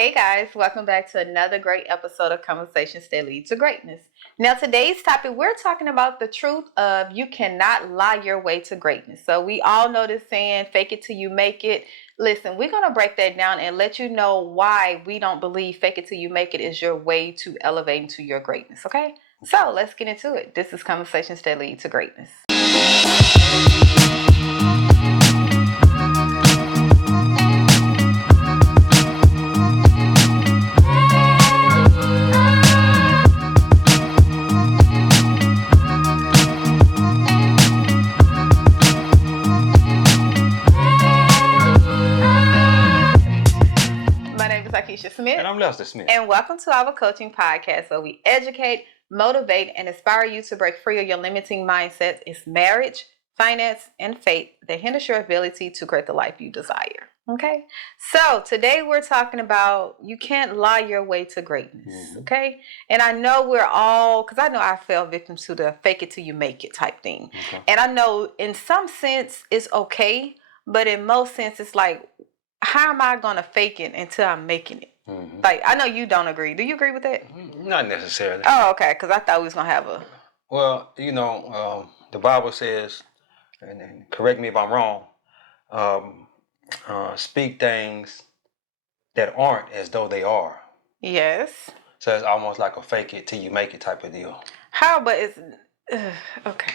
Hey guys, welcome back to another great episode of Conversations That Lead to Greatness. Now, today's topic, we're talking about the truth of you cannot lie your way to greatness. So, we all know this saying, fake it till you make it. Listen, we're going to break that down and let you know why we don't believe fake it till you make it is your way to elevating to your greatness, okay? So, let's get into it. This is Conversations That Lead to Greatness. Keisha Smith. And I'm Lester Smith. And welcome to our coaching podcast where we educate, motivate, and inspire you to break free of your limiting mindsets. It's marriage, finance, and faith that hinders your ability to create the life you desire. Okay? So today we're talking about you can't lie your way to greatness. Okay? And I know we're all, because I know I fell victim to the fake it till you make it type thing. Okay. And I know in some sense it's okay, but in most sense it's like, how am I going to fake it until I'm making it? Mm-hmm. Like, I know you don't agree. Do you agree with that? Not necessarily. Oh, okay. Because I thought we was going to have a... Well, the Bible says, and correct me if I'm wrong, speak things that aren't as though they are. Yes. So it's almost like a fake it till you make it type of deal. How? But it's... okay.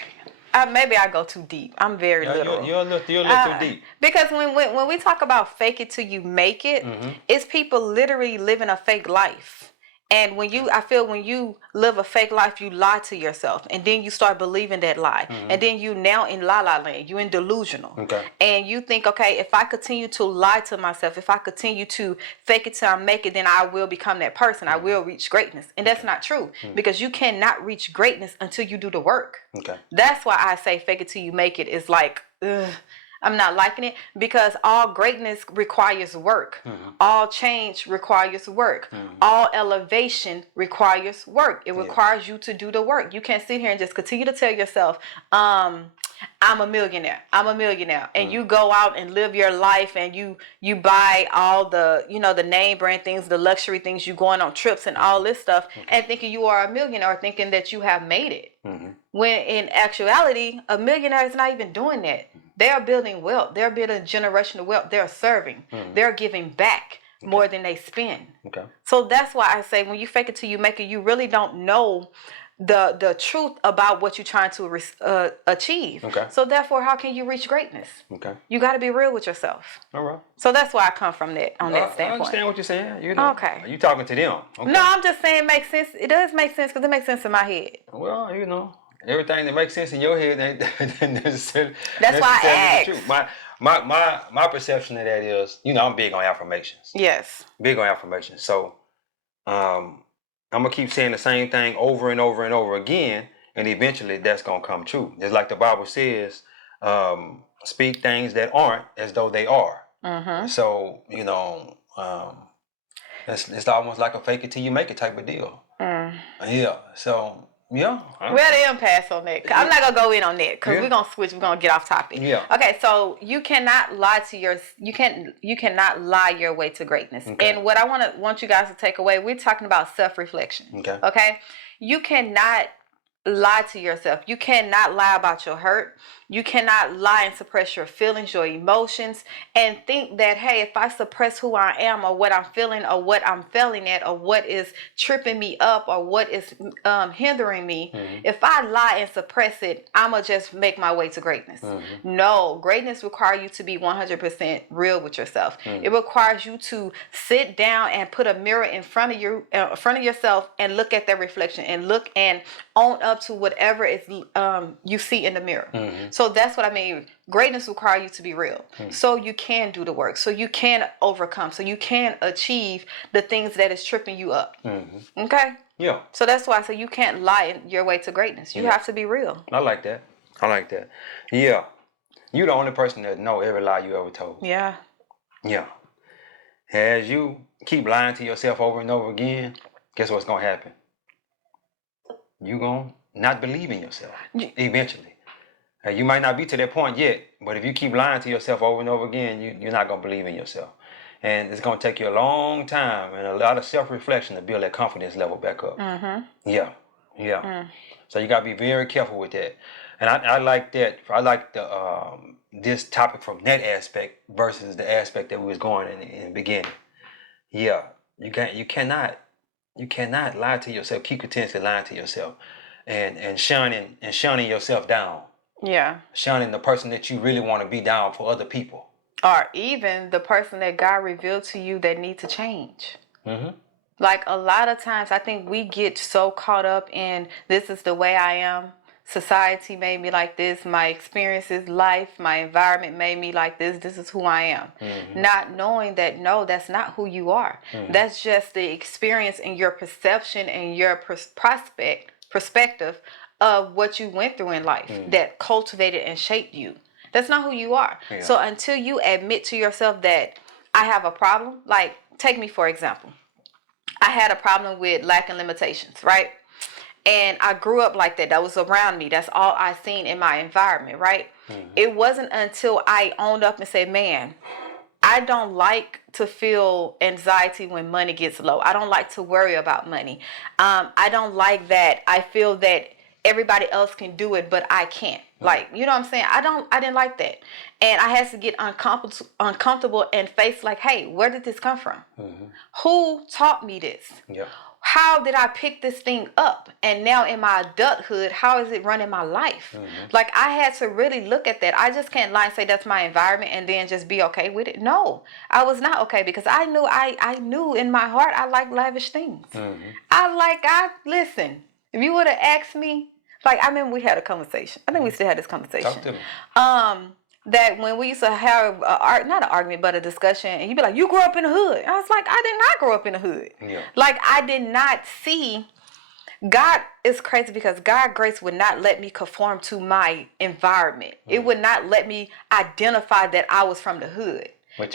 Maybe I go too deep. I'm very literal. You're a little too deep. Because when we talk about fake it till you make it, it's people literally living a fake life. And I feel when you live a fake life, you lie to yourself. And then you start believing that lie. And then you now in la-la land. You in delusional. Okay. And you think, okay, if I continue to lie to myself, if I continue to fake it till I make it, then I will become that person. I will reach greatness. And that's not true. Because you cannot reach greatness until you do the work. Okay. That's why I say fake it till you make it is like, ugh. I'm not liking it because all greatness requires work. All change requires work. All elevation requires work. It requires you to do the work. You can't sit here and just continue to tell yourself, I'm a millionaire. I'm a millionaire. And you go out and live your life and you buy all the, the name brand things, the luxury things, you going on trips and all this stuff and thinking you are a millionaire or thinking that you have made it. When in actuality, a millionaire is not even doing that. They are building wealth. They're building generational wealth. They're serving. They're giving back more than they spend. Okay. So that's why I say when you fake it till you make it, you really don't know the truth about what you're trying to achieve. Okay. So therefore, how can you reach greatness? Okay. You got to be real with yourself. All right. So that's why I come from that that standpoint. I understand what you're saying. Okay. Are you talking to them? Okay. No, I'm just saying it makes sense. It does make sense because it makes sense in my head. Well, everything that makes sense in your head ain't necessarily. That's why I asked. My perception of that is, I'm big on affirmations. Yes. Big on affirmations. So, I'm gonna keep saying the same thing over and over and over again, and eventually that's gonna come true. It's like the Bible says, speak things that aren't as though they are. So, it's almost like a fake it till you make it type of deal. Yeah. So. Yeah. Well, they'll pass on that. I'm not gonna go in on that because we're gonna switch. We're gonna get off topic. Yeah. Okay. So you cannot lie to you cannot lie your way to greatness. Okay. And what I want you guys to take away, we're talking about self-reflection. Okay. Okay. You cannot lie to yourself. You cannot lie about your hurt. You cannot lie and suppress your feelings, your emotions, and think that, hey, if I suppress who I am or what I'm feeling or what I'm failing at or what is tripping me up or what is hindering me, if I lie and suppress it, I'm going to just make my way to greatness. No, greatness requires you to be 100% real with yourself. It requires you to sit down and put a mirror in front of yourself and look at that reflection and look and own up to whatever is you see in the mirror. So that's what I mean. Greatness requires you to be real. So you can do the work. So you can overcome. So you can achieve the things that is tripping you up. Okay? Yeah. So that's why I say you can't lie your way to greatness. You have to be real. I like that. Yeah. You're the only person that know every lie you ever told. Yeah. Yeah. As you keep lying to yourself over and over again, guess what's going to happen? You're going to not believe in yourself eventually. You might not be to that point yet, but if you keep lying to yourself over and over again, you're not going to believe in yourself. And it's gonna take you a long time and a lot of self-reflection to build that confidence level back up. Yeah, yeah. So you gotta be very careful with that. And I like that. I like the this topic from that aspect versus the aspect that we was going in the beginning. Yeah, you cannot lie to yourself. Keep continuously lying to yourself, and shunning yourself down. Yeah. Shunning the person that you really want to be down for other people. Or even the person that God revealed to you that need to change. Like a lot of times I think we get so caught up in this is the way I am. Society made me like this. My experiences, life, my environment made me like this. This is who I am. Not knowing that, no, that's not who you are. That's just the experience and your perception and your perspective of what you went through in life that cultivated and shaped you. That's not who you are. Yeah. So until you admit to yourself that I have a problem, like take me for example. I had a problem with lack and limitations, right? And I grew up like that. That was around me. That's all I seen in my environment, right? It wasn't until I owned up and said, man, I don't like to feel anxiety when money gets low. I don't like to worry about money. I don't like that. I feel that everybody else can do it, but I can't. Like, you know what I'm saying? I didn't like that. And I had to get uncomfortable and face like, hey, where did this come from? Who taught me this? Yeah. How did I pick this thing up? And now in my adulthood, how is it running my life? Like I had to really look at that. I just can't lie and say that's my environment and then just be okay with it. No, I was not okay because I knew in my heart I like lavish things. Listen, if you would have asked me, like I remember we had a conversation. I think we still had this conversation. Talk to me. That when we used to have not an argument but a discussion, and you'd be like, you grew up in the hood. I was like, I did not grow up in the hood. Yeah. Like I did not see. God is crazy because God's grace would not let me conform to my environment. It would not let me identify that I was from the hood. But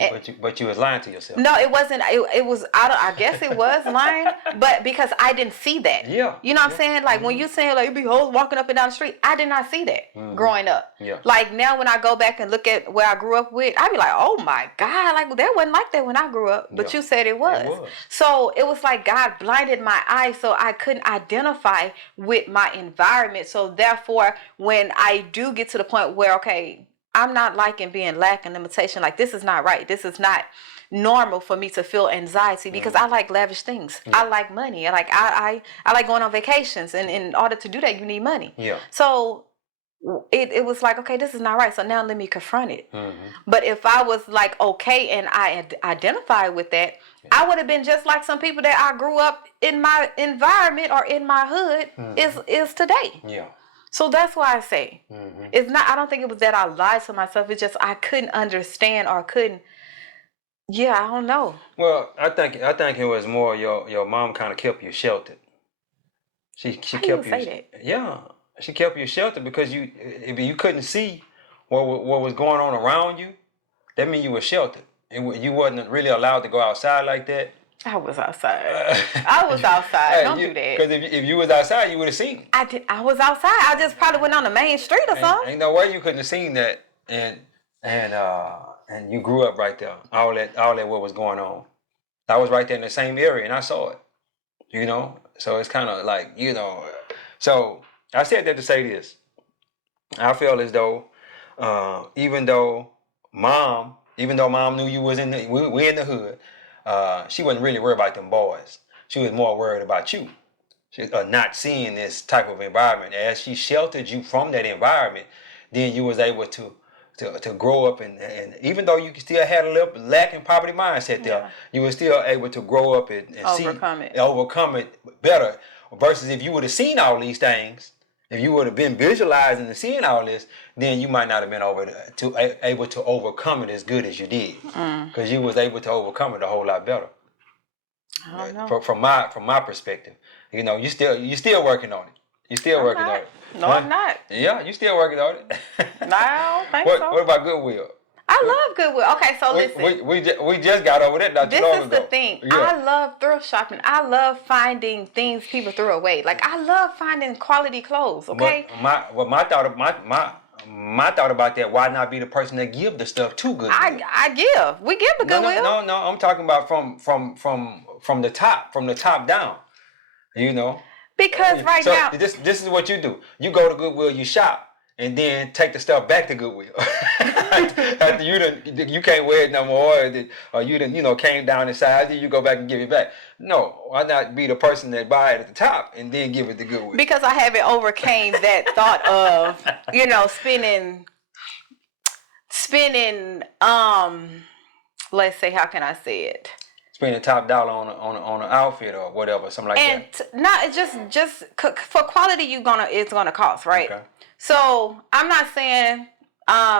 you was lying to yourself. No, it wasn't. It was. I guess it was lying, but because I didn't see that. Yeah. You know what I'm saying? Like when you saying like you be hoes walking up and down the street, I did not see that growing up. Yeah. Like now when I go back and look at where I grew up with, I be like, oh my God, like that wasn't like that when I grew up. But you said it was. It was. So it was like God blinded my eyes, so I couldn't identify with my environment. So therefore, when I do get to the point where okay, I'm not liking being lacking limitation. Like this is not right. This is not normal for me to feel anxiety because I like lavish things. I like money. I like going on vacations, and in order to do that, you need money. Yeah. So it was like, okay, this is not right. So now let me confront it. But if I was like okay and I identified with that, I would have been just like some people that I grew up in my environment or in my hood is today. Yeah. So that's why I say it's not. I don't think it was that I lied to myself. It's just I couldn't understand or couldn't. Yeah, I don't know. Well, I think it was more your mom kind of kept you sheltered. She How kept you you. say that? Yeah, she kept you sheltered because if you couldn't see what was going on around you, that means you were sheltered. You wasn't really allowed to go outside like that. I was outside. I was outside. Hey, Don't do that. Because if you was outside, you would have seen. I was outside. I just probably went on the main street or something. Ain't no way you couldn't have seen that, and you grew up right there. All that what was going on. I was right there in the same area, and I saw it. You know, so it's kind of like So I said that to say this. I feel as though, even though mom knew you was in we in the hood. She wasn't really worried about them boys. She was more worried about you. Not seeing this type of environment. As she sheltered you from that environment, then you was able to grow up and even though you still had a little lacking poverty mindset there, you were still able to grow up and overcome it better. Versus if you would have seen all these things, if you would have been visualizing and seeing all this, then you might not have been able to overcome it as good as you did, because you was able to overcome it a whole lot better. I don't know. From my perspective, you still working on it. You still working on it. No, I'm not. Yeah, you still working on it. No, I don't think so. What about Goodwill? I love Goodwill. Okay, so listen. We just got over that not too long ago. This is the thing. Yeah. I love thrift shopping. I love finding things people threw away. Like I love finding quality clothes. Okay. My my thought about that, why not be the person that give the stuff to Goodwill? I give. We give the Goodwill. No. I'm talking about from the top down. You know. Because right so now, this is what you do. You go to Goodwill, you shop, and then take the stuff back to Goodwill. After you can't wear it no more, or you came down in size, you go back and give it back. No, why not be the person that buy it at the top and then give it to Goodwill? Because I haven't overcame that thought of spending let's say, how can I say it? Spending top dollar on an outfit or whatever, something like that. And not just for quality, it's gonna cost, right? Okay. So I'm not saying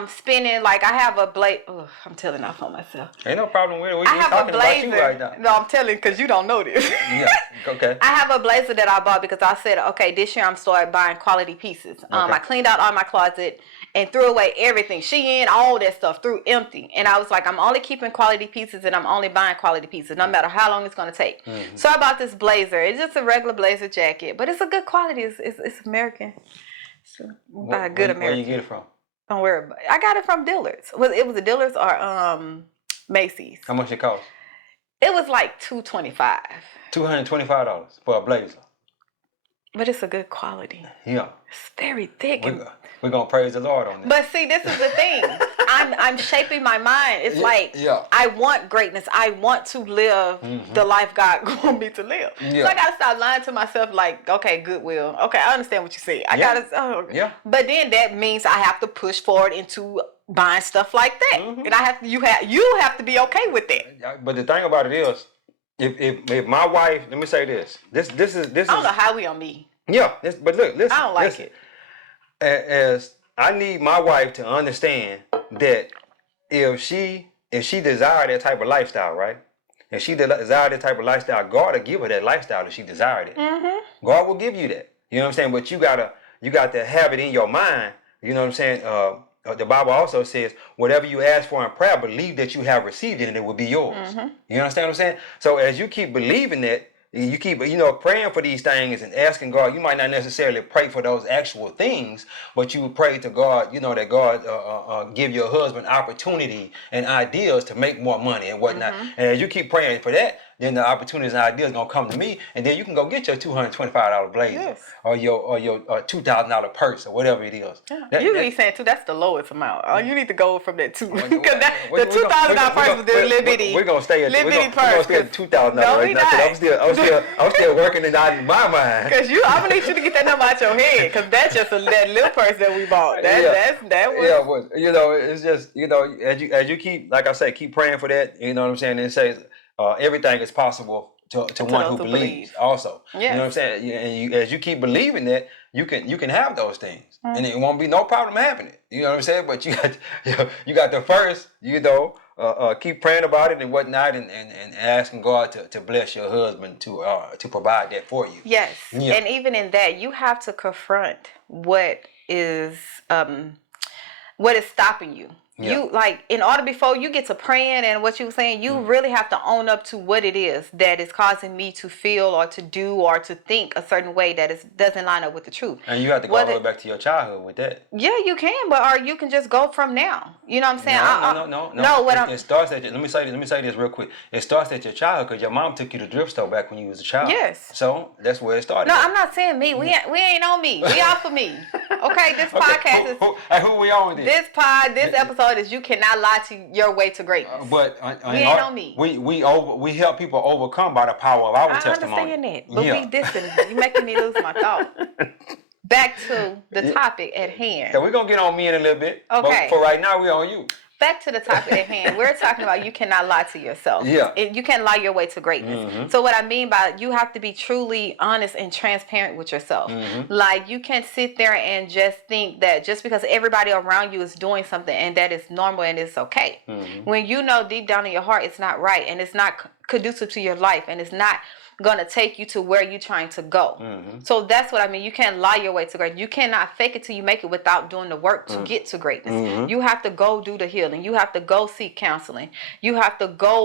spending, like, I have a blazer. I'm telling off on myself. Ain't no problem with it. We're I have talking a blazer. about you right now. No, I'm telling because you don't know this. Yeah. Okay. I have a blazer that I bought because I said, okay, this year I'm starting buying quality pieces. Okay. I cleaned out all my closet and threw away everything. Shein, all that stuff, threw empty. And I was like, I'm only keeping quality pieces and I'm only buying quality pieces, no matter how long it's going to take. Mm-hmm. So I bought this blazer. It's just a regular blazer jacket, but it's a good quality. It's American. So buy a good American. Where you get it from? Don't worry about it. I got it from Dillard's. It was a Dillard's or Macy's. How much it cost? It was like $225. $225 for a blazer. But it's a good quality. Yeah. It's very thick. We're gonna praise the Lord on that. But see, this is the thing. I'm shaping my mind. It's I want greatness. I want to live the life God want me to live. Yeah. So I gotta stop lying to myself. Like, okay, Goodwill. Okay, I understand what you say. Yeah. But then that means I have to push forward into buying stuff like that, and you have to be okay with that. But the thing about it is, if my wife, let me say this. This is. I don't know how we on me. Yeah, but look, listen. I don't like it. As I need my wife to understand that if she desire that type of lifestyle, right? If she desire that type of lifestyle, God will give her that lifestyle if she desired it. Mm-hmm. God will give you that. You know what I'm saying? But you got to have it in your mind. You know what I'm saying? The Bible also says, whatever you ask for in prayer, believe that you have received it and it will be yours. Mm-hmm. You understand what I'm saying? So as you keep believing that, you keep, praying for these things and asking God. You might not necessarily pray for those actual things, but you pray to God, that God give your husband opportunity and ideas to make more money and whatnot. Mm-hmm. And as you keep praying for that, then the opportunities and ideas gonna come to me, and then you can go get your $225 blazer or your $2,000 purse or whatever it is. Yeah. You be saying too. That's the lowest amount. You need to go from that too, because the $2,000 purse was the little bitty. We're gonna stay at purse. We're gonna stay at $2,000 right now. I'm still working it out in my mind. Because I'm gonna need you to get that number out your head, because that's just that little purse that we bought. That was. Yeah, but it's just as you keep, like I say, keep praying for that. You know what I'm saying? And it says. Everything is possible to one who believes also. Yes. You know what I'm saying? And as you keep believing that, you can have those things. Mm-hmm. And it won't be no problem happening. You know what I'm saying? But you got the first, keep praying about it and whatnot, and asking God to bless your husband to provide that for you. Yes. Yeah. And even in that, you have to confront what is stopping you. Yeah. You in order before you get to praying and what you were saying, you really have to own up to what it is that is causing me to feel or to do or to think a certain way that doesn't line up with the truth. And you have to go all the way back to your childhood with that. Yeah, you can, or you can just go from now. You know what I'm saying? No. No, it starts at let me say this real quick. It starts at your childhood because your mom took you to thrift store back when you was a child. Yes. So that's where it started. No, I'm not saying me. We ain't on me. We off of me. Okay, this podcast is. Who we on then? This episode is you cannot lie to your way to greatness. But we ain't on me. We help people overcome by the power of our testimony. I understand that, but we dissing. You making me lose my thought. Back to the topic at hand. Yeah, we're gonna get on me in a little bit. Okay. But for right now, we're on you. Back to the topic at hand. We're talking about you cannot lie to yourself. Yeah. You can't lie your way to greatness. Mm-hmm. So what I mean by you have to be truly honest and transparent with yourself. Mm-hmm. Like you can't sit there and just think that just because everybody around you is doing something and that is normal and it's okay. Mm-hmm. When you know deep down in your heart it's not right and it's not conducive to your life, and it's not gonna take you to where you're trying to go. So that's what I mean. You can't lie your way to greatness. You cannot fake it till you make it without doing the work to get to greatness. You have to go do the healing. You have to go seek counseling. You have to go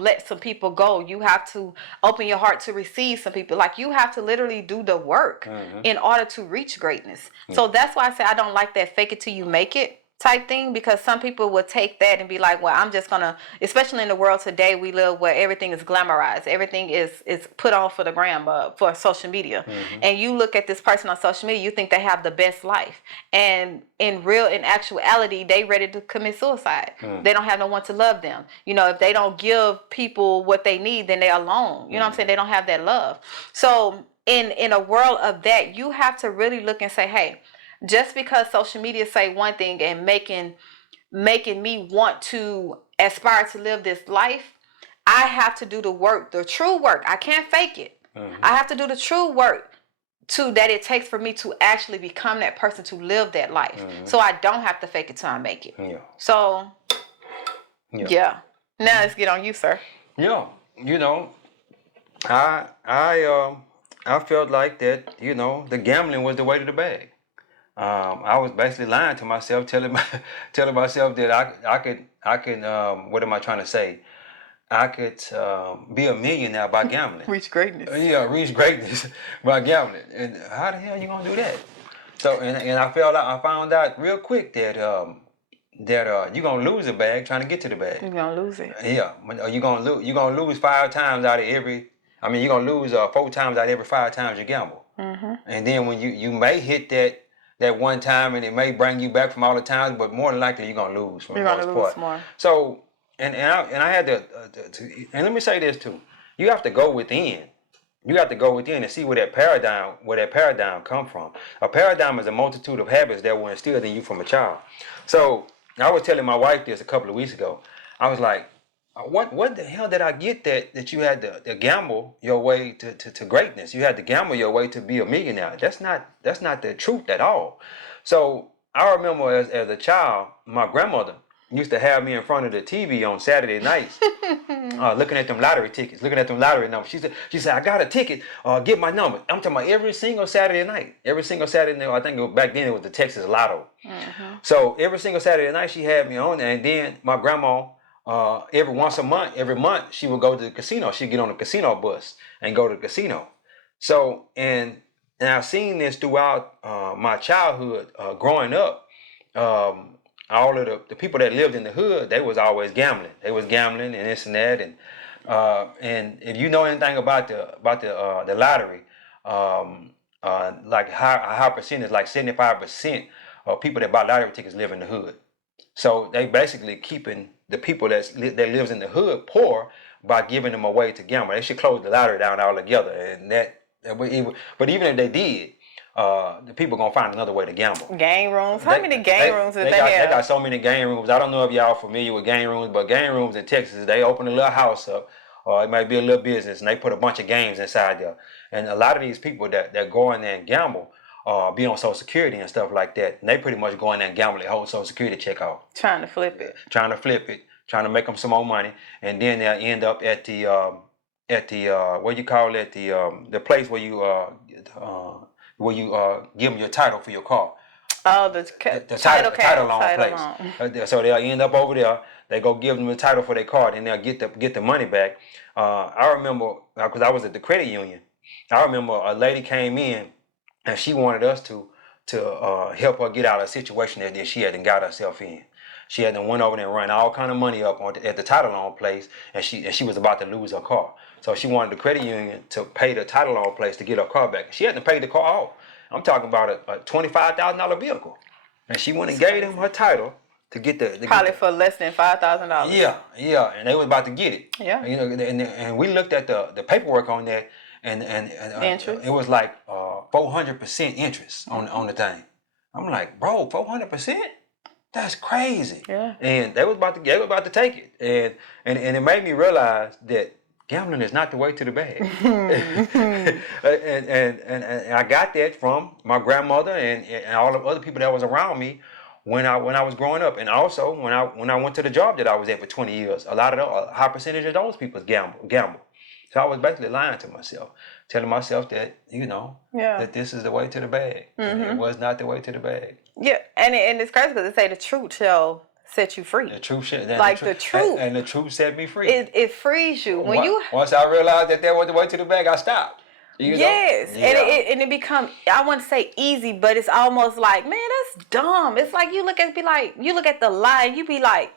let some people go. You have to open your heart to receive some people. Like, you have to literally do the work in order to reach greatness. So that's why I say I don't like that fake it till you make it type thing, because some people would take that and be like, well, I'm just gonna, especially in the world today we live where everything is glamorized, everything is put on for the gram, for social media. And you look at this person on social media, you think they have the best life, and in actuality they ready to commit suicide. They don't have no one to love them. You know, if they don't give people what they need, then they're alone. You know what I'm saying? They don't have that love. So in a world of that, you have to really look and say, hey, just because social media say one thing and making me want to aspire to live this life, I have to do the work, the true work. I can't fake it. I have to do the true work that it takes for me to actually become that person to live that life. So I don't have to fake it till I make it. So yeah. Now let's get on you, sir. Yeah, you know, I felt like that, you know, the gambling was the way to the bag. I was basically lying to myself, telling myself that I could what am I trying to say? I could be a millionaire by gambling. Reach greatness. Yeah, reach greatness by gambling. And how the hell you gonna do that? So and I found out real quick that you're gonna lose a bag trying to get to the bag. You're gonna lose it. Yeah, you're gonna lose 5 times out of every. I mean, you're gonna lose 4 times out of every 5 times you gamble. And then when you may hit that one time, and it may bring you back from all the times, but more than likely you're gonna lose. You're gonna lose more. So and I had to and let me say this too. You have to go within. You have to go within and see where that paradigm come from. A paradigm is a multitude of habits that were instilled in you from a child. So I was telling my wife this a couple of weeks ago. I was like, what the hell did I get that you had to gamble your way to greatness? You had to gamble your way to be a millionaire. That's not the truth at all. So I remember as a child, my grandmother used to have me in front of the TV on Saturday nights, looking at them lottery tickets, looking at them lottery numbers. She said, I got a ticket, get my number. I'm talking about every single Saturday night. Every single Saturday night, I think back then it was the Texas Lotto. So every single Saturday night she had me on, and then my grandma, every month, she would go to the casino. She'd get on the casino bus and go to the casino. So, and I've seen this throughout my childhood, growing up. All of the people that lived in the hood, they was always gambling. They was gambling and this and that. And if you know anything about the lottery, like a high percentage, like 75% of people that buy lottery tickets live in the hood. So they basically keeping the people that lives in the hood poor by giving them away to gamble. They should close the lottery down altogether. But even if they did, the people gonna find another way to gamble. Game rooms. How many game rooms did they have? They got so many game rooms. I don't know if y'all familiar with game rooms, but game rooms in Texas, they open a little house up, or it might be a little business, and they put a bunch of games inside there. And a lot of these people that go in there and gamble, be on Social Security and stuff like that, and they pretty much go in there and gamble their whole Social Security check off. Trying to flip it. Trying to make them some more money, and then they'll end up at the what you call it, the place where you give them your title for your car. Oh, the title loan place. So they'll end up over there. They go give them the title for their car, and they'll get the money back. I remember, because I was at the credit union. I remember a lady came in, and she wanted us to help her get out of a situation that she hadn't got herself in. She had went over there and run all kind of money up at the title loan place, and she was about to lose her car. So she wanted the credit union to pay the title loan place to get her car back. She hadn't paid the car off. I'm talking about a $25,000 vehicle, and she went and gave them her title to get probably for less than $5,000. Yeah, and they was about to get it. Yeah, you know, and we looked at the paperwork on that, and interest. It was like 400% interest on the thing. I'm like, bro, 400%? That's crazy. Yeah. And they was about to take it, and it made me realize that gambling is not the way to the bag. and I got that from my grandmother and all the other people that was around me when I was growing up, and also when I went to the job that I was at for 20 years, a high percentage of those people gamble. So I was basically lying to myself, telling myself that that this is the way to the bag. And it was not the way to the bag. Yeah, and it's crazy because they say the truth shall set you free. The truth shall, the truth, and the truth set me free. It frees you once I realized that was the way to the bag, I stopped. Yes, yeah. and it become, I wouldn't say easy, but it's almost like, man, that's dumb. It's like you look at the lie, and you be like,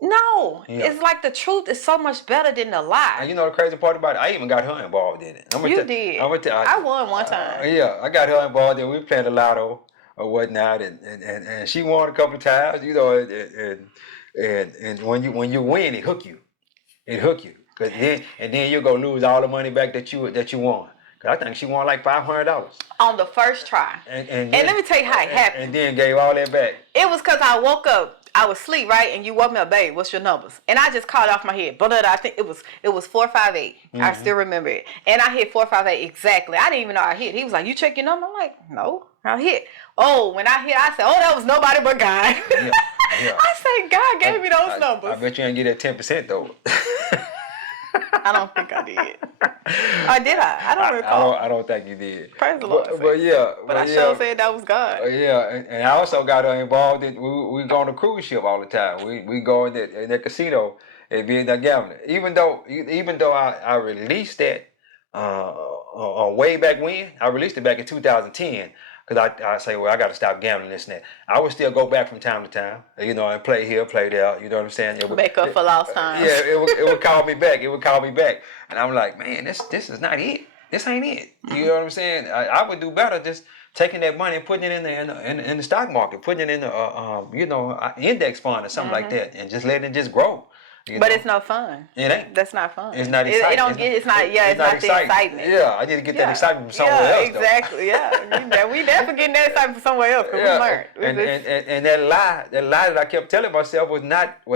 no. Yeah. It's like the truth is so much better than the lie. And you know the crazy part about it, I even got her involved in it. You did. I won one time. Yeah, I got her involved in it. We played the lotto or whatnot, and she won a couple of times, and when you win, it hook you. And then you're gonna lose all the money back that you won. Cause I think she won like $500 on the first try. And let me tell you how it happened. And then gave all that back. It was cause I woke up. I was asleep, right? And you woke me up, babe. What's your numbers? And I just called it off my head. But I think it was 458. I still remember it. And I hit 458 exactly. I didn't even know I hit. He was like, "You check your number?" I'm like, "No, I hit." Oh, when I hit, I said, "Oh, that was nobody but God." Yeah. I said, God gave me those numbers. I bet you didn't get that 10% though. I don't think I did. Did I? I don't recall. I don't think you did. Praise the Lord. But I sure said that was God. And I also got her involved in. We go on a cruise ship all the time. We go in the casino and be in that gambling. Even though I released that way back when, I released it back in 2010. Because I say, well, I got to stop gambling, this and that. I would still go back from time to time, and play here, play there. You know what I'm saying? Make up for lost time. Yeah, it would call me back. It would call me back, and I'm like, man, this is not it. This ain't it. You know what I'm saying? I would do better just taking that money and putting it in the stock market, putting it in the index fund or something like that, and just letting it just grow. But it's no fun. It ain't. That's not fun. It's not exciting. It's not the excitement. Yeah, I need to get that excitement from somewhere else. Exactly. Yeah, we definitely getting that excitement from somewhere else. Cause we learned. And that lie that I kept telling myself was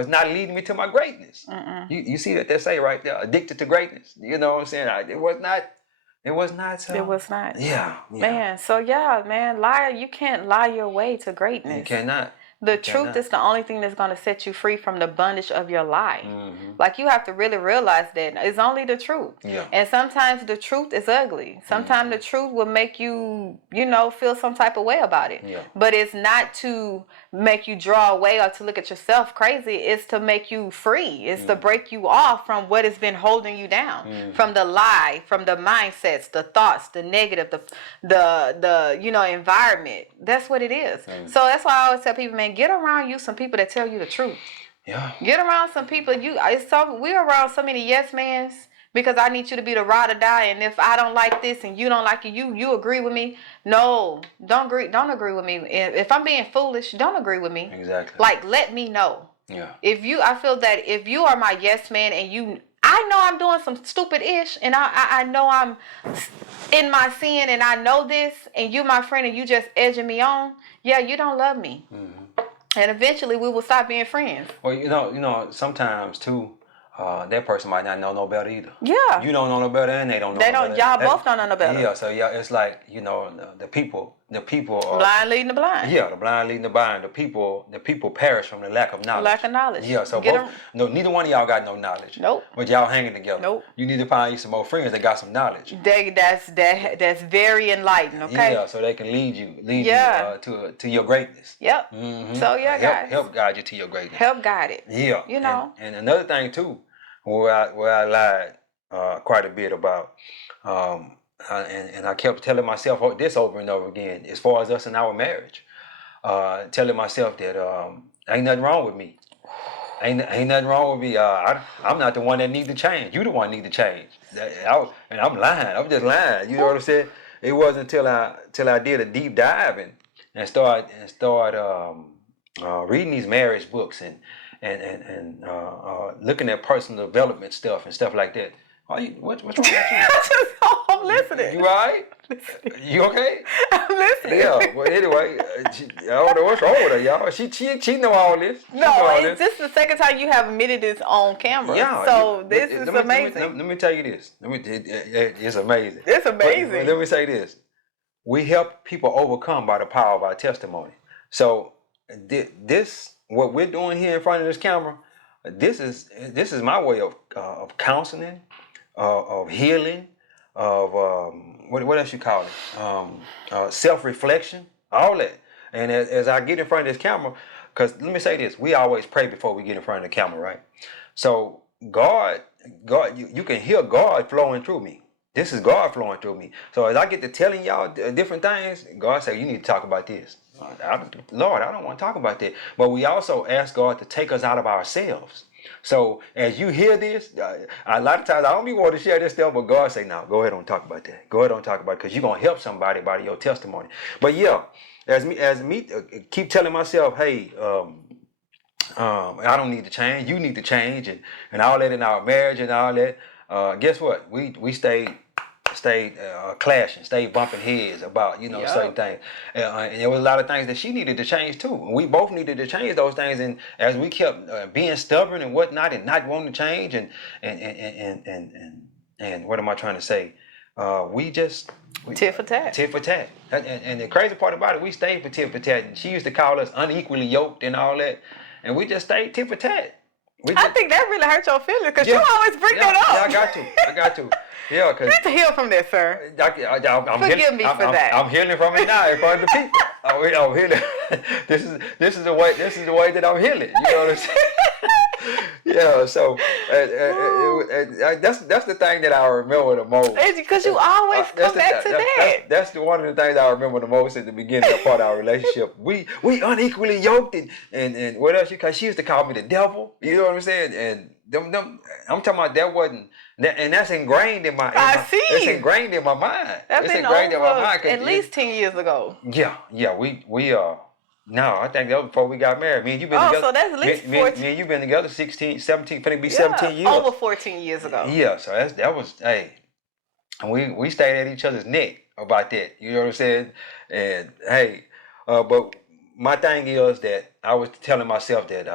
not leading me to my greatness. You see that they say right there, addicted to greatness. You know what I'm saying? It was not. So. It was not. Yeah. Man. So man, you can't lie your way to greatness. You cannot. The truth is the only thing that's going to set you free from the bondage of your lie. Like, you have to really realize that it's only the truth. Yeah. And sometimes the truth is ugly. Sometimes the truth will make you, feel some type of way about it. Yeah. But it's not to make you draw away or to look at yourself crazy. It's to make you free. It's to break you off from what has been holding you down. From the lie, from the mindsets, the thoughts, the negative, the environment. That's what it is. So that's why I always tell people, man, get around you some people that tell you the truth. Yeah. Get around some people. We're around so many yes mans because I need you to be the ride or die. And if I don't like this and you don't like it, you agree with me. No, don't agree with me. If I'm being foolish, don't agree with me. Exactly. Like, let me know. Yeah. I feel that if you are my yes man and I know I'm doing some stupid ish and I know I'm in my sin and I know this and you my friend and you just edging me on, you don't love me. And eventually we will stop being friends. Well, sometimes too, that person might not know no better either. Yeah. You don't know no better and they don't know no better. Y'all both don't know no better. Yeah, so it's like, the people are blind leading the blind. Yeah, the blind leading the blind. The people perish from the lack of knowledge. Lack of knowledge. Yeah, so neither one of y'all got no knowledge. Nope. But y'all hanging together. Nope. You need to find you some more friends that got some knowledge. That's very enlightening, okay? Yeah, so they can lead you to your greatness. Yep. So guys. Help guide you to your greatness. Help guide it. Yeah. And another thing too, where I lied quite a bit about, and I kept telling myself this over and over again, as far as us in our marriage, telling myself that ain't nothing wrong with me. Ain't nothing wrong with me. I'm not the one that need to change. You the one need to change. And I'm lying. I'm just lying. You know what I'm saying? It wasn't until I did a deep dive and start reading these marriage books and looking at personal development stuff and stuff like that. What's wrong with you? I'm listening. You all right? You okay? I'm listening. Yeah, but anyway, I don't know what's wrong with her, y'all. She know all this. This is the second time you have admitted this on camera. Yeah. So this is amazing. Let me tell you this. It's amazing. It's amazing. But let me say this. We help people overcome by the power of our testimony. So this what we're doing here in front of this camera. This is my way of counseling, of healing, of what else you call it? Self-reflection, all that. And as I get in front of this camera, because let me say this, we always pray before we get in front of the camera, right? So God, you can hear God flowing through me. This is God flowing through me. So as I get to telling y'all different things, God said, you need to talk about this. Lord, I don't want to talk about that. But we also ask God to take us out of ourselves. So as you hear this, a lot of times I don't be wanting to share this stuff, but God say, no, go ahead and talk about that. Go ahead and talk about it, because you're going to help somebody by your testimony. But yeah, as me keep telling myself, hey, I don't need to change. You need to change, and all that in our marriage and all that. Guess what? We stayed clashing, stayed bumping heads about certain things, and there was a lot of things that she needed to change too. And we both needed to change those things. And as we kept being stubborn and whatnot, and not wanting to change, and what am I trying to say? Tit for tat. Tit for tat. And the crazy part about it, we stayed for tit for tat. And she used to call us unequally yoked and all that. And we just stayed tit for tat. I think that really hurt your feelings, because you always bring that up. Yeah, I got to. Yeah, because you need to heal from that, sir. Forgive me for that. I'm healing from it now in front of the people. I'm healing. This is the way that I'm healing. You know what I'm saying? Yeah, so that's the thing that I remember the most. It's because you always come back to that. That's the one of the things I remember the most at the beginning of part of our relationship. We unequally yoked, and what else? Because she used to call me the devil. You know what I'm saying? And them I'm talking about that wasn't. And that's ingrained in my. It's ingrained in my mind. That's been ingrained in my mind. At least 10 years ago. Yeah. We are. No, I think that was before we got married. Me and you been together. So that's at least 14. Me and you been together 16, 17, finna be 17 years. Over 14 years ago. Yeah, so that was, hey, we stayed at each other's neck about that. You know what I'm saying? And hey, but my thing is that I was telling myself that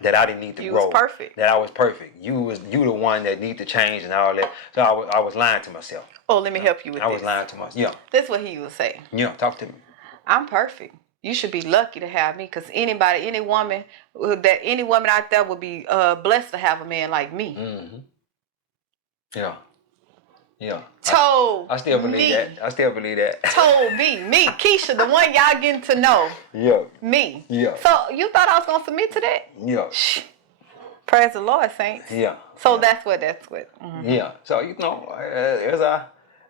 that I didn't need to grow. You was perfect. That I was perfect. You the one that need to change and all that. So I was lying to myself. Oh, let me help you with this. I was lying to myself. Yeah. That's what he would say. Yeah, talk to me. I'm perfect. You should be lucky to have me, because any woman out there would be blessed to have a man like me. Mm-hmm. Yeah. I still believe that. Told me, Keisha, the one y'all getting to know. Yeah. Me. Yeah. So you thought I was gonna submit to that? Yeah. Praise the Lord, saints. Yeah. So that's what. Mm-hmm. Yeah. So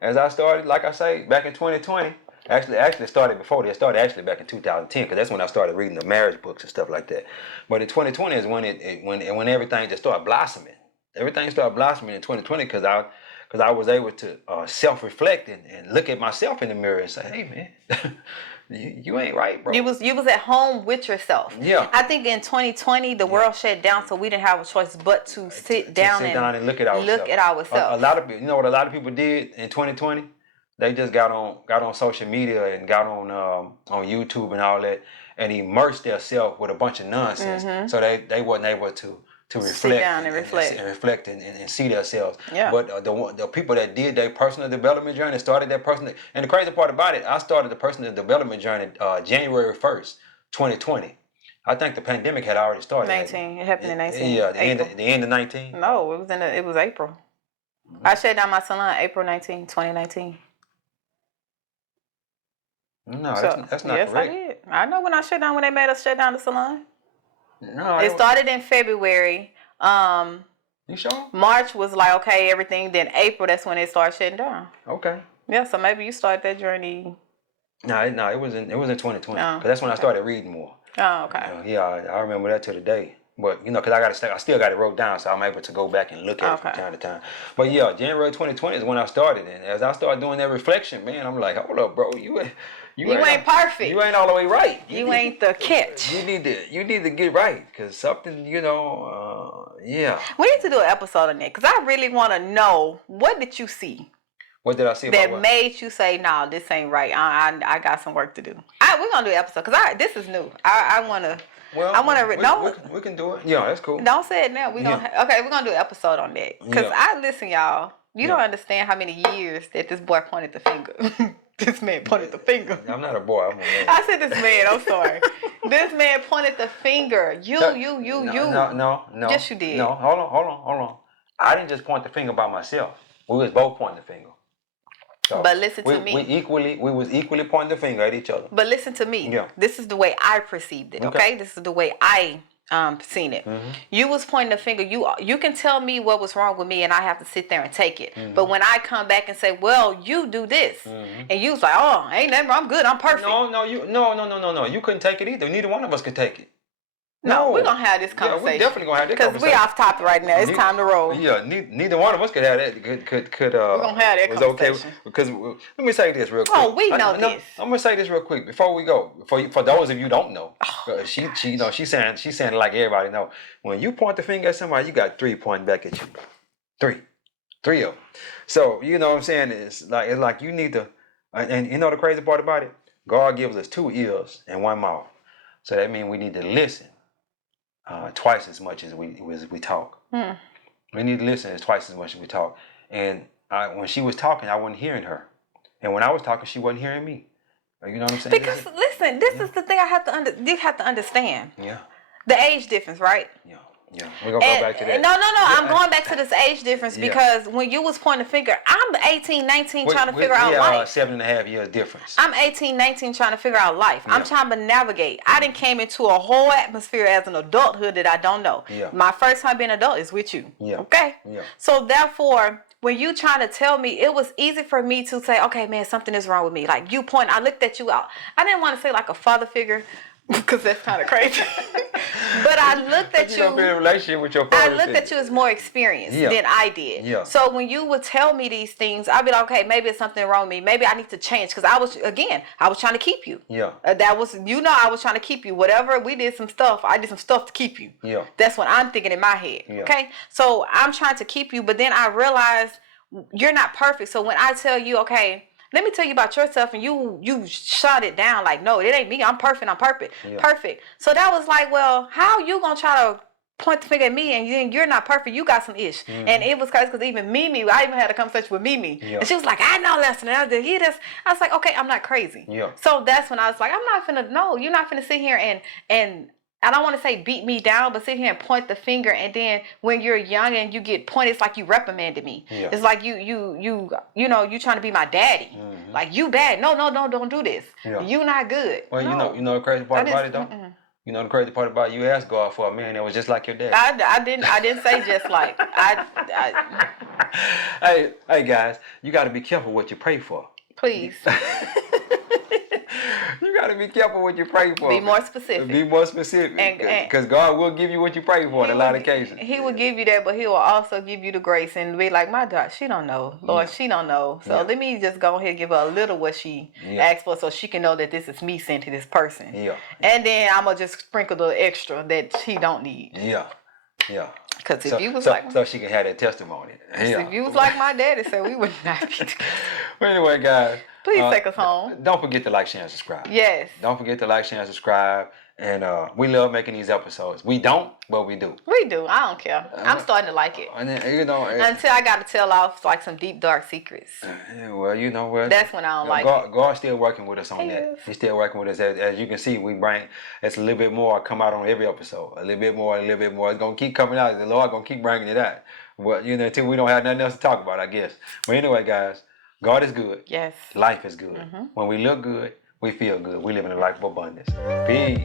as I started, like I say, back in 2020. Actually started before that. It started actually back in 2010, because that's when I started reading the marriage books and stuff like that. But in 2020 is when everything just started blossoming. Everything started blossoming in 2020, because I was able to self-reflect and look at myself in the mirror and say, hey man, you ain't right, bro. You was at home with yourself. Yeah. I think in 2020 the world shut down, so we didn't have a choice but to sit down and look at ourselves. A lot of people, what a lot of people did in 2020. They just got on social media and got on YouTube and all that, and immersed themselves with a bunch of nonsense. Mm-hmm. So they wasn't able to reflect, sit down and reflect and see themselves. Yeah. But the people that did their personal development journey, started their personal, and the crazy part about it, I started the personal development journey January 1st, 2020. I think the pandemic had already started. 19. It happened in 19. Yeah, the end of 19. No, it was April. Mm-hmm. I shut down my salon April 19, 2019. No, that's not yes, correct. I did. I know when they made us shut down the salon. No, it started in February. You sure? March was like, okay, everything. Then April, that's when it started shutting down. Okay. Yeah, so maybe you started that journey. No, it was in 2020. Because that's when I started reading more. Oh, okay. I remember that to the day. But because I still got it wrote down, so I'm able to go back and look at it from time to time. But yeah, January 2020 is when I started, and as I started doing that reflection, man, I'm like, hold up, bro, you ain't perfect. You ain't all the way right. You ain't the catch. You need to get right, because something, yeah. We need to do an episode on that, because I really want to know, what did you see? What did I see that made you say, "No, this ain't right. I got some work to do." We're gonna do an episode, because this is new. I want to. Well, I want to. We can do it. Yeah, that's cool. Don't say it now. We're gonna do an episode on that, because listen, y'all. You don't understand how many years that this boy pointed the finger. This man pointed the finger. I'm not a boy. I'm a man. I said this man. I'm sorry. This man pointed the finger. You. No. Yes, you did. No, hold on. I didn't just point the finger by myself. We was both pointing the finger. So but listen to me. We was equally pointing the finger at each other. But listen to me. Yeah. This is the way I perceived it. Okay. This is the way I seen it. You was pointing the finger. You can tell me what was wrong with me, and I have to sit there and take it. But when I come back and say, "Well, you do this," and you was like, "Oh, ain't nothing. I'm good. I'm perfect." No. You couldn't take it either. Neither one of us could take it. No, we're gonna have this conversation. Yeah, we definitely gonna have this conversation. Because we off topic right now. It's time to roll. Yeah, neither one of us could have that. We're gonna have that conversation. Okay, because let me say this real quick. Oh, we know this. I'm gonna say this real quick before we go. For those of you who don't know, she's saying it like everybody know. When you point the finger at somebody, you got 3 pointing back at you. Three of them. So you know what I'm saying? It's like you need to. And you know the crazy part about it? God gives us 2 ears and 1 mouth. So that means we need to listen. Twice as much as we talk. We need to listen twice as much as we talk. And when she was talking, I wasn't hearing her, and when I was talking, she wasn't hearing me. You know what I'm saying? Because listen, this is the thing you have to understand. Yeah. The age difference, right? Yeah. We're gonna go back to that. No. I'm going back to this age difference because when you was pointing the finger, I'm 18, 19 trying to figure out life. 7.5 years difference. I'm 18, 19 trying to figure out life. I'm trying to navigate. I done came into a whole atmosphere as an adulthood that I don't know. Yeah. My first time being an adult is with you. Yeah. Okay? Yeah. So therefore, when you trying to tell me, it was easy for me to say, okay, man, something is wrong with me. Like you point, I looked at you out. I didn't want to say like a father figure, because that's kind of crazy. But I looked at you. Be in a relationship with your father. I looked at you as more experienced than I did. Yeah. So when you would tell me these things, I'd be like, okay, maybe it's something wrong with me. Maybe I need to change. Because I was trying to keep you. Yeah. I was trying to keep you. Whatever, we did some stuff. I did some stuff to keep you. Yeah. That's what I'm thinking in my head. Yeah. Okay. So I'm trying to keep you. But then I realized you're not perfect. So when I tell you, okay, let me tell you about yourself, and you shut it down like, no, it ain't me. I'm perfect. Yeah. Perfect. So that was like, well, how you gonna try to point the finger at me and then you're not perfect? You got some ish. And it was crazy because even Mimi, I even had a conversation with Mimi, and she was like, I know less than I did. I was like, okay, I'm not crazy. Yeah. So that's when I was like, you're not finna sit here and I don't want to say beat me down, but sit here and point the finger, and then when you're young and you get pointed, it's like you reprimanded me. Yeah. It's like you trying to be my daddy. Like you bad. No, don't do this. Yeah. You not good. Well, no. you know the crazy part about it though. You know the crazy part about it? You asked God for a man that was just like your dad. I didn't say just like Hey guys, you got to be careful what you pray for. Please. You got to be careful what you pray for. Be more specific. Be more specific. Because God will give you what you pray for in a lot of occasions. He will give you that, but he will also give you the grace and be like, my daughter, she don't know. Lord, she don't know. So let me just go ahead and give her a little what she asked for so she can know that this is me sent to this person. Yeah. And then I'm going to just sprinkle the extra that she don't need. Yeah. Because if you was so she can have that testimony. Yeah. If you was like my daddy said, we would not be together. Well, anyway, guys. Please take us home. Don't forget to like, share, and subscribe. Yes. Don't forget to like, share, and subscribe. And we love making these episodes. We don't, but we do. We do. I don't care. I'm starting to like it. And then, until I got to tell off like some deep, dark secrets. Well, you know what? That's when I don't like it. God's still working with us on that. He's still working with us. As you can see, we bring it's a little bit more come out on every episode. A little bit more. It's going to keep coming out. The Lord going to keep bringing it out. But, until we don't have nothing else to talk about, I guess. But anyway, guys, God is good. Yes. Life is good. When we look good, we feel good. We live in a life of abundance. Peace.